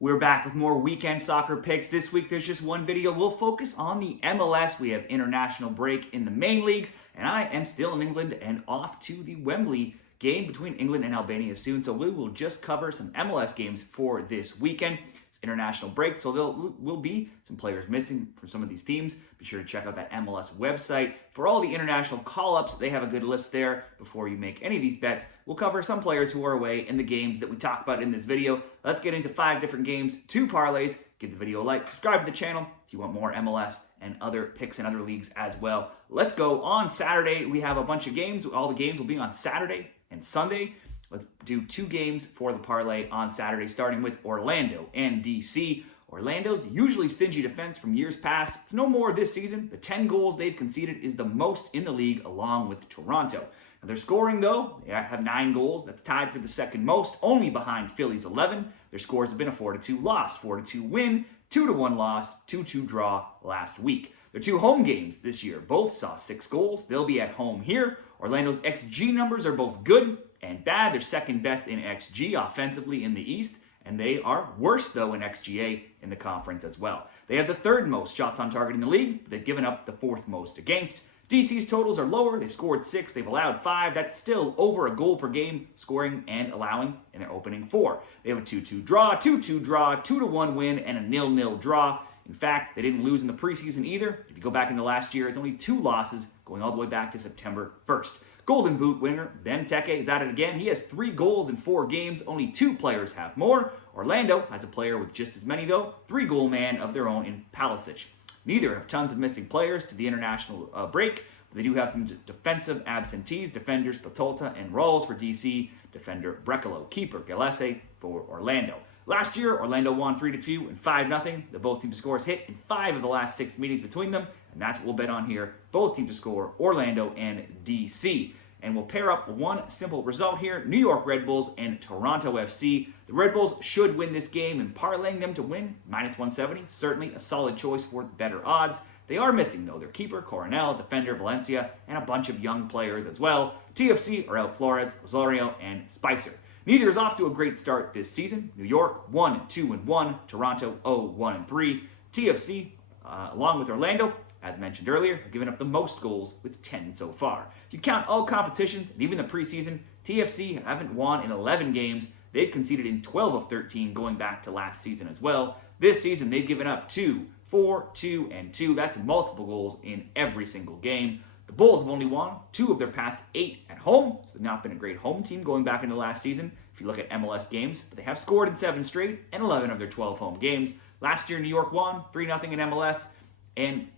We're back with more weekend soccer picks. This week there's just one video. We'll focus on the MLS. We have international break in the main leagues, and I am still in England and off to the Wembley game between England and Albania soon. So we will just cover some MLS games for this weekend. It's international break, so there will be some players missing for some of these teams. Be sure to check out that MLS website for all the international call-ups. They have a good list there before you make any of these bets. We'll cover some players who are away in the games that we talk about in this video. Let's get into 5 different games, 2 parlays. Give the video a like, subscribe to the channel if you want more MLS and other picks in other leagues as well. Let's go. On Saturday, we have a bunch of games. All the games will be on Saturday and Sunday. Let's do 2 games for the parlay on Saturday, starting with Orlando and DC. Orlando's usually stingy defense from years past. It's no more this season. The 10 goals they've conceded is the most in the league, along with Toronto. Now their scoring, though, they have 9 goals. That's tied for the second most, only behind Philly's 11. Their scores have been a 4-2 loss, 4-2 win, 2-1 loss, 2-2 draw last week. Their 2 home games this year both saw 6 goals. They'll be at home here. Orlando's XG numbers are both good and bad. They're second best in XG offensively in the East, and they are worse, though, in XGA in the conference as well. They have the 3rd most shots on target in the league, but they've given up the 4th most against. DC's totals are lower. They've scored 6. They've allowed 5. That's still over a goal per game, scoring and allowing in their opening 4. They have a 2-2 draw, 2-2 draw, 2-1 win, and a 0-0 draw. In fact, they didn't lose in the preseason either. If you go back into last year, it's only 2 losses going all the way back to September 1st. Golden Boot winner Benteke is at it again. He has 3 goals in 4 games. Only 2 players have more. Orlando has a player with just as many, though. 3-goal man of their own in Palicic. Neither have tons of missing players to the international break, but they do have some defensive absentees. Defenders Patolta and Rawls for DC. Defender Brecalo. Keeper Gillespie for Orlando. Last year, Orlando won 3-2 and 5-0. The both teams' scores hit in 5 of the last 6 meetings between them, and that's what we'll bet on here. Both teams to score, Orlando and DC. And we'll pair up one simple result here, New York Red Bulls and Toronto FC. The Red Bulls should win this game, and parlaying them to win, -170, certainly a solid choice for better odds. They are missing, though, their keeper, Coronel, defender, Valencia, and a bunch of young players as well. TFC are out Flores, Osorio, and Spicer. Neither is off to a great start this season. New York 1-2-1, Toronto 0-1-3. TFC, along with Orlando, as mentioned earlier, have given up the most goals with 10 so far. If you count all competitions and even the preseason, TFC haven't won in 11 games. They've conceded in 12 of 13 going back to last season as well. This season, they've given up 2, 4, 2, and 2. That's multiple goals in every single game. The Bulls have only won 2 of their past 8 at home, so they've not been a great home team going back into last season if you look at MLS games, but they have scored in 7 straight and 11 of their 12 home games. Last year, New York won 3-0 in MLS, and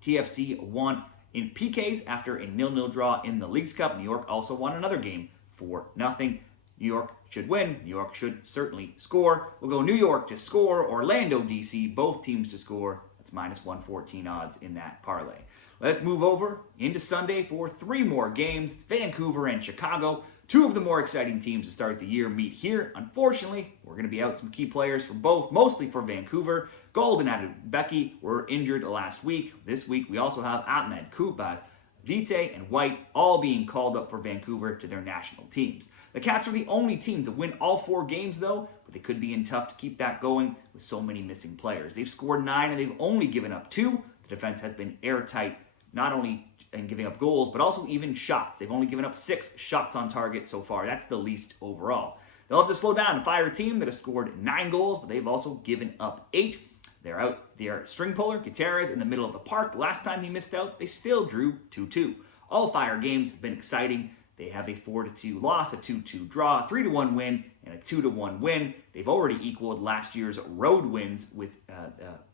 TFC won in PKs after a 0-0 draw in the Leagues Cup. New York also won another game 4-0. New York should win. New York should certainly score. We'll go New York to score, Orlando, DC, both teams to score. That's -114 odds in that parlay. Let's move over into Sunday for 3 more games. Vancouver and Chicago. 2 of the more exciting teams to start the year meet here. Unfortunately, we're going to be out some key players for both, mostly for Vancouver. Golden and Becky were injured last week. This week, we also have Ahmed, Kubat, Vite, and White all being called up for Vancouver to their national teams. The Caps are the only team to win all 4 games, though, but they could be in tough to keep that going with so many missing players. They've scored 9, and they've only given up 2. The defense has been airtight, not only in giving up goals, but also even shots. They've only given up 6 shots on target so far. That's the least overall. They'll have to slow down and fire a team that has scored 9 goals, but they've also given up 8. They're out their string puller, Gutierrez, in the middle of the park. Last time he missed out, they still drew 2-2. All fire games have been exciting. They have a 4-2 loss, a 2-2 draw, a 3-1 win, and a 2-1 win. They've already equaled last year's road wins with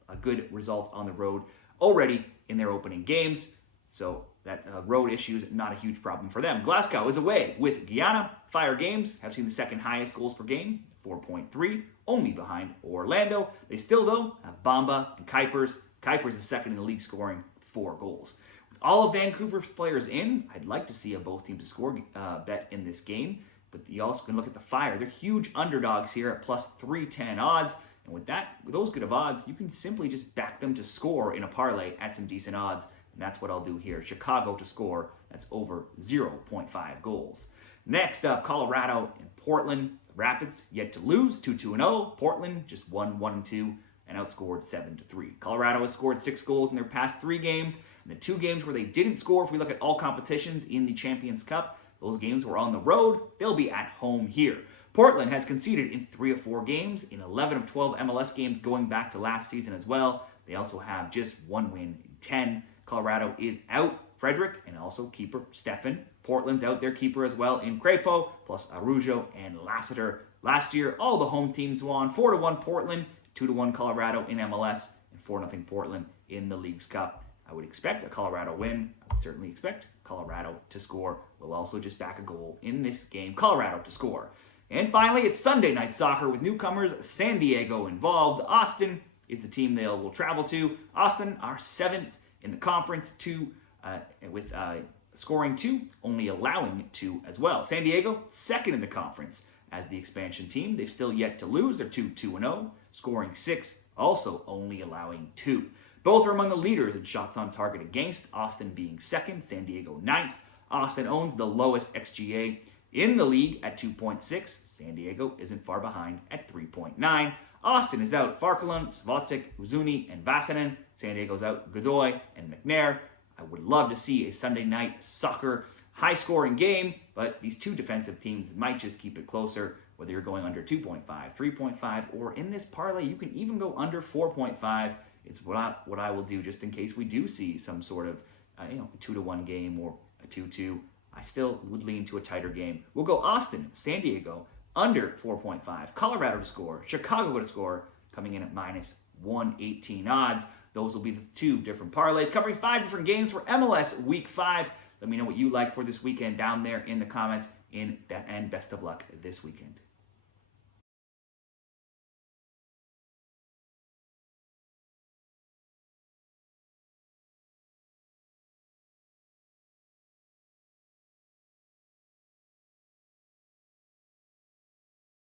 a good result on the road already in their opening games. So that road issue is not a huge problem for them. Glasgow is away with Guyana. Fire games have seen the second highest goals per game, 4.3, only behind Orlando. They still, though, have Bamba and Kuipers. Kuipers is second in the league, scoring 4 goals. With all of Vancouver's players in, I'd like to see a both teams to score bet in this game, but you also can look at the Fire. They're huge underdogs here at +310 odds. And with those good of odds, you can simply just back them to score in a parlay at some decent odds. And that's what I'll do here. Chicago to score. That's over 0.5 goals. Next up, Colorado and Portland. The Rapids yet to lose, 2-2-0. Portland just 1-1-2 and outscored 7-3. Colorado has scored 6 goals in their past 3 games. And the 2 games where they didn't score, if we look at all competitions in the Champions Cup, those games were on the road. They'll be at home here. Portland has conceded in 3 of 4 games, in 11 of 12 MLS games going back to last season as well. They also have just 1 win in 10. Colorado is out Frederick and also keeper Stefan. Portland's out their keeper as well in Crepo, plus Araujo and Lassiter. Last year, all the home teams won. 4-1 Portland, 2-1 Colorado in MLS, and 4-0 Portland in the Leagues Cup. I would expect a Colorado win. I would certainly expect Colorado to score. We'll also just back a goal in this game. Colorado to score. And finally, it's Sunday night soccer with newcomers San Diego involved. Austin is the team they will travel to. Austin are 7th in the conference, with scoring 2, only allowing 2 as well. San Diego, 2nd in the conference as the expansion team. They've still yet to lose. They're 2-2-0, scoring 6, also only allowing 2. Both are among the leaders in shots on target against, Austin being 2nd, San Diego 9th. Austin owns the lowest XGA in the league at 2.6. San Diego isn't far behind at 3.9. Austin is out Farkalun, Svatic, Uzuni, and Vasanen. San Diego's out Godoy and McNair. I would love to see a Sunday night soccer high-scoring game, but these 2 defensive teams might just keep it closer, whether you're going under 2.5, 3.5, or in this parlay, you can even go under 4.5. It's what I will do just in case we do see some sort of a 2-1 game or a 2-2. I still would lean to a tighter game. We'll go Austin, San Diego, under 4.5. Colorado to score. Chicago to score, coming in at minus 118 odds. Those will be the 2 different parlays, covering 5 different games for MLS Week 5. Let me know what you like for this weekend down there in the comments, and best of luck this weekend.